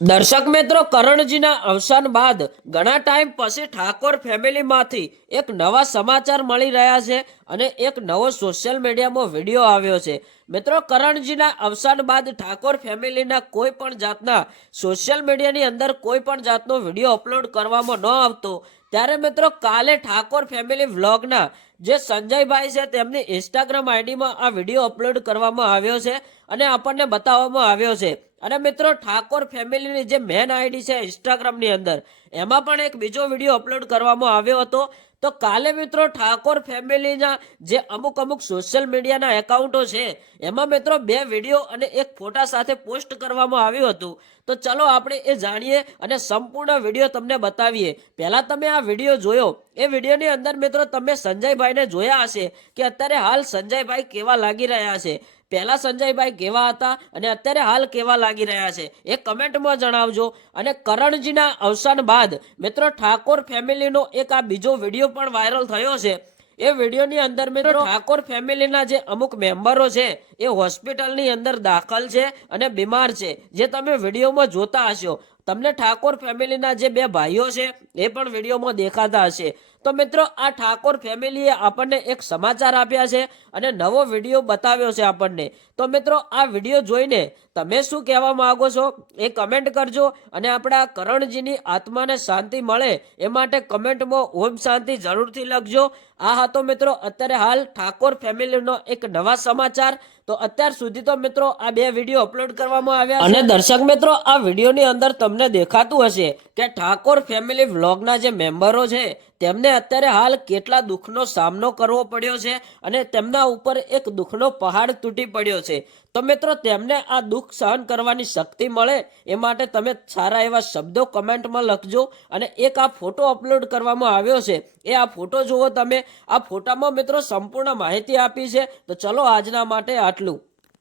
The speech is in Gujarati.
દર્શક મિત્રો, કરણજીના અવસાન બાદ ઘણા ટાઈમ પછી ઠાકોર ફેમિલીમાંથી એક નવા સમાચાર મળી રહ્યા છે અને એક નવો સોશિયલ મીડિયામાં વીડિયો આવ્યો છે. મિત્રો, કરણજીના અવસાન બાદ ઠાકોર ફેમિલીના કોઈ પણ જાતના સોશિયલ મીડિયાની અંદર કોઈ પણ જાતનો વીડિયો અપલોડ કરવામાં ન આવતો. ત્યારે મિત્રો, કાલે ઠાકોર ફેમિલી વ્લોગના જે સંજયભાઈ છે તેમની ઇન્સ્ટાગ્રામ આઈડીમાં આ વીડિયો અપલોડ કરવામાં આવ્યો છે અને આપણને બતાવવામાં આવ્યો છે. અને મિત્રો ઠાકોર ફેમિલીની જે મેન આઈડી છે ઇન્સ્ટાગ્રામની અંદર એમાં પણ એક બીજો વીડિયો અપલોડ કરવામાં આવ્યો હતો. તો કાલે મિત્રો ઠાકોર ફેમિલીના જે અમુક અમુક સોશિયલ મીડિયાના એકાઉન્ટો છે, એમાં મિત્રો બે વીડિયો અને એક ફોટા સાથે પોસ્ટ કરવામાં આવ્યું હતું. તો ચલો આપણે એ જાણીએ અને સંપૂર્ણ વીડિયો તમને બતાવીએ. પહેલાં તમે આ વીડિયો જોયો. એ વિડીયોની અંદર મિત્રો તમે સંજયભાઈને જોયા હશે કે અત્યારે હાલ સંજયભાઈ કેવા લાગી રહ્યા છે. પહેલા સંજયભાઈ કેવા હતા અને અત્યારે હાલ કેવા લાગી રહ્યા છે. એ કમેન્ટમાં જણાવજો. અને કરણજીના અવસાન બાદ મિત્રો ઠાકોર ફેમિલીનો એક આ બીજો વીડિયો પણ વાયરલ થયો છે. એ વિડીયોની અંદર મિત્રો ઠાકોર ફેમિલીના જે અમુક મેમ્બરો છે એ હોસ્પિટલની અંદર દાખલ છે અને બીમાર છે. જે તમે વિડીયોમાં જોતા હશો. તમને ઠાકોર ફેમિલીના જે બે ભાઈઓ છે એ પણ વિડીયોમાં દેખાતા હશે. તો મિત્રો આ ઠાકોર ફેમિલીએ આપણને એક સમાચાર આપ્યા છે અને નવો વીડિયો બતાવ્યો છે આપણને. તો મિત્રો આ વીડિયો જોઈને તમે શું કહેવા માગો છો એ કમેન્ટ કરજો અને આપણા કરણજીની આત્માને શાંતિ મળે એ માટે કમેન્ટમાં ઓમ શાંતિ જરૂરથી લખજો. આ હતો મિત્રો અત્યારે હાલ ઠાકોર ફેમિલીનો એક નવા સમાચાર. તો અત્યાર સુધી તો મિત્રો આ બે વીડિયો અપલોડ કરવામાં આવ્યા અને દર્શક મિત્રો આ વિડીયોની અંદર તમને દેખાતું હશે કે ઠાકોર ફેમિલી વ્લોગના જે મેમ્બરો છે, તેમને અત્યારે હાલ કેટલા દુઃખનો સામનો કરવો પડ્યો છે અને તેમના ઉપર એક દુઃખનો પહાડ તૂટી પડ્યો છે. તો મિત્રો, તેમને આ દુઃખ સહન કરવાની શક્તિ મળે એ માટે તમે સારા એવા શબ્દો કમેન્ટમાં લખજો અને એક આ ફોટો અપલોડ કરવામાં આવ્યો છે. એ આ ફોટો જુઓ તમે. આ ફોટામાં મિત્રો સંપૂર્ણ માહિતી આપી છે. તો ચલો આજના માટે આટલું.